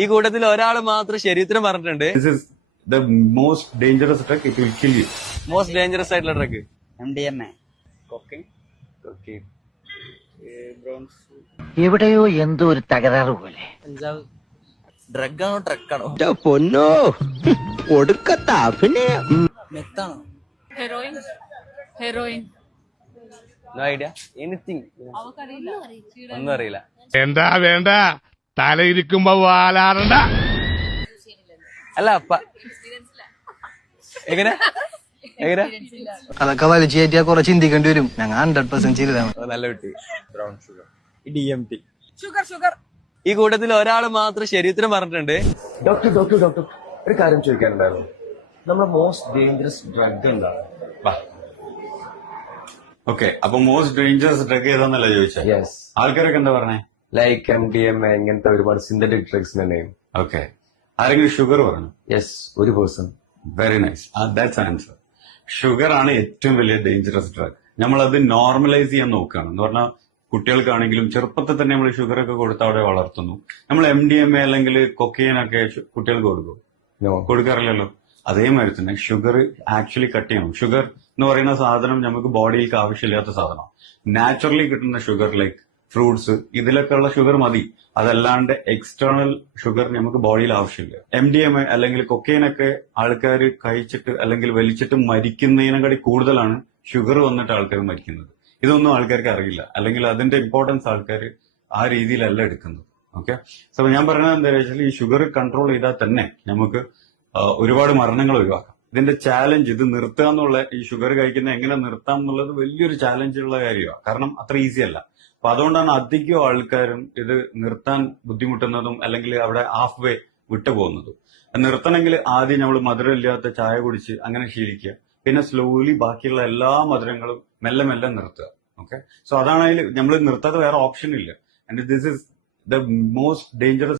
ഈ കൂട്ടത്തിൽ ഒരാൾ മാത്രം ശരീരത്തിന് പറഞ്ഞിട്ടുണ്ട്. This is the most dangerous drug. It will kill you. Most dangerous ആയിട്ടുള്ള ഡ്രഗ് MDMA. എവിടെയോ എന്തോ ഒരു തകരാറ് പോലെ. ഡ്രഗാണോ ട്രക്കാണോ? പൊന്നോ ഒടുക്കത്താ പിന്നെ മെത്താണോ? Heroin heroin no idea anything. ഒന്നും അറിയില്ല. എന്താ വേണ്ട തലയിരിക്കുമ്പോ വാലാറണ്ട. അല്ല എങ്ങനെ എങ്ങനെ അതൊക്കെ വലിച്ചു കയറ്റിയാ കുറെ ചിന്തിക്കേണ്ടി വരും. ഞങ്ങൾ 100% ചെയ്തതാണ്. നല്ല കുട്ടി. Brown sugar DMT. ഷുഗർ ഈ കൂട്ടത്തിൽ ഒരാൾ മാത്രം ശരീരത്തിന് പറഞ്ഞിട്ടുണ്ട്. ഡോക്ടർ ഒരു കാര്യം ചോദിക്കാനുണ്ടായിരുന്നു. നമ്മുടെ മോസ്റ്റ് ഡേഞ്ചറസ് ഡ്രഗ് എന്താണ്? ഓക്കെ, അപ്പൊ മോസ്റ്റ് ഡേഞ്ചറസ് ഡ്രഗ് ഏതാന്നല്ല ചോദിച്ചത്. യെസ്, ആൾക്കാരൊക്കെ എന്താ പറഞ്ഞേ? ലൈക്ക് MDMA ഇങ്ങനത്തെ ഒരുപാട് സിന്തറ്റിക് ഡ്രഗ്സിന്റെ നെയിം. ഓക്കെ, ആരെങ്കിലും ഷുഗർ പറഞ്ഞു? യെസ്, ഒരു person. Very nice, that's answer. Sugar ആണ് ഏറ്റവും വലിയ ഡേഞ്ചറസ് ഡ്രഗ്. നമ്മളത് നോർമലൈസ് ചെയ്യാൻ നോക്കുകയാണ്. എന്ന് പറഞ്ഞാൽ കുട്ടികൾക്കാണെങ്കിലും ചെറുപ്പത്തിൽ തന്നെ നമ്മൾ ഷുഗർ ഒക്കെ കൊടുത്ത് അവിടെ വളർത്തുന്നു. നമ്മൾ MDMA അല്ലെങ്കിൽ കൊക്കൈൻ ഒക്കെ കുട്ടികൾക്ക് കൊടുക്കും? കൊടുക്കാറില്ലല്ലോ. അതേമാതിരി തന്നെ ഷുഗർ ആക്ച്വലി കട്ട് ചെയ്യണം. ഷുഗർ എന്ന് പറയുന്ന സാധനം നമുക്ക് ബോഡിയിലേക്ക് ആവശ്യമില്ലാത്ത സാധനം. നാച്ചുറലി കിട്ടുന്ന ഷുഗർ ലൈക്ക് ഫ്രൂട്ട്സ്, ഇതിലൊക്കെ ഉള്ള ഷുഗർ മതി. അതല്ലാണ്ട് എക്സ്റ്റേണൽ ഷുഗർ നമുക്ക് ബോഡിയിൽ ആവശ്യമില്ല. MDMA അല്ലെങ്കിൽ കൊക്കൈനൊക്കെ ആൾക്കാർ കഴിച്ചിട്ട് അല്ലെങ്കിൽ വലിച്ചിട്ട് മരിക്കുന്നതിനെക്കാട്ടി കൂടുതലാണ് ഷുഗർ വന്നിട്ട് ആൾക്കാർ മരിക്കുന്നത്. ഇതൊന്നും ആൾക്കാർക്ക് അറിയില്ല, അല്ലെങ്കിൽ അതിന്റെ ഇമ്പോർട്ടൻസ് ആൾക്കാർ ആ രീതിയിലല്ല എടുക്കുന്നത്. ഓക്കെ, സോ ഞാൻ പറയുന്നത് എന്താ വെച്ചാൽ ഈ ഷുഗർ കൺട്രോൾ ചെയ്താൽ തന്നെ നമുക്ക് ഒരുപാട് മരണങ്ങൾ ഒഴിവാക്കാം. ഇതിന്റെ ചാലഞ്ച് ഇത് നിർത്തുക എന്നുള്ള, ഈ ഷുഗർ കഴിക്കുന്ന എങ്ങനെ നിർത്താം എന്നുള്ളത് വലിയൊരു ചാലഞ്ചുള്ള കാര്യമാണ്. കാരണം അത്ര ഈസി അല്ല. അപ്പൊ അതുകൊണ്ടാണ് അധികം ആൾക്കാരും ഇത് നിർത്താൻ ബുദ്ധിമുട്ടുന്നതും അല്ലെങ്കിൽ അവിടെ ഹാഫ് വേ വിട്ടുപോകുന്നതും. നിർത്തണമെങ്കിൽ ആദ്യം നമ്മൾ മധുരമില്ലാത്ത ചായ കുടിച്ച് അങ്ങനെ ശീലിക്കുക. പിന്നെ സ്ലോലി ബാക്കിയുള്ള എല്ലാ മധുരങ്ങളും മെല്ലെ മെല്ലെ നിർത്തുക. ഓക്കെ, സോ അതാണ് അതിൽ നമ്മൾ നിർത്താതെ വേറെ ഓപ്ഷൻ ഇല്ല. And this is the most dangerous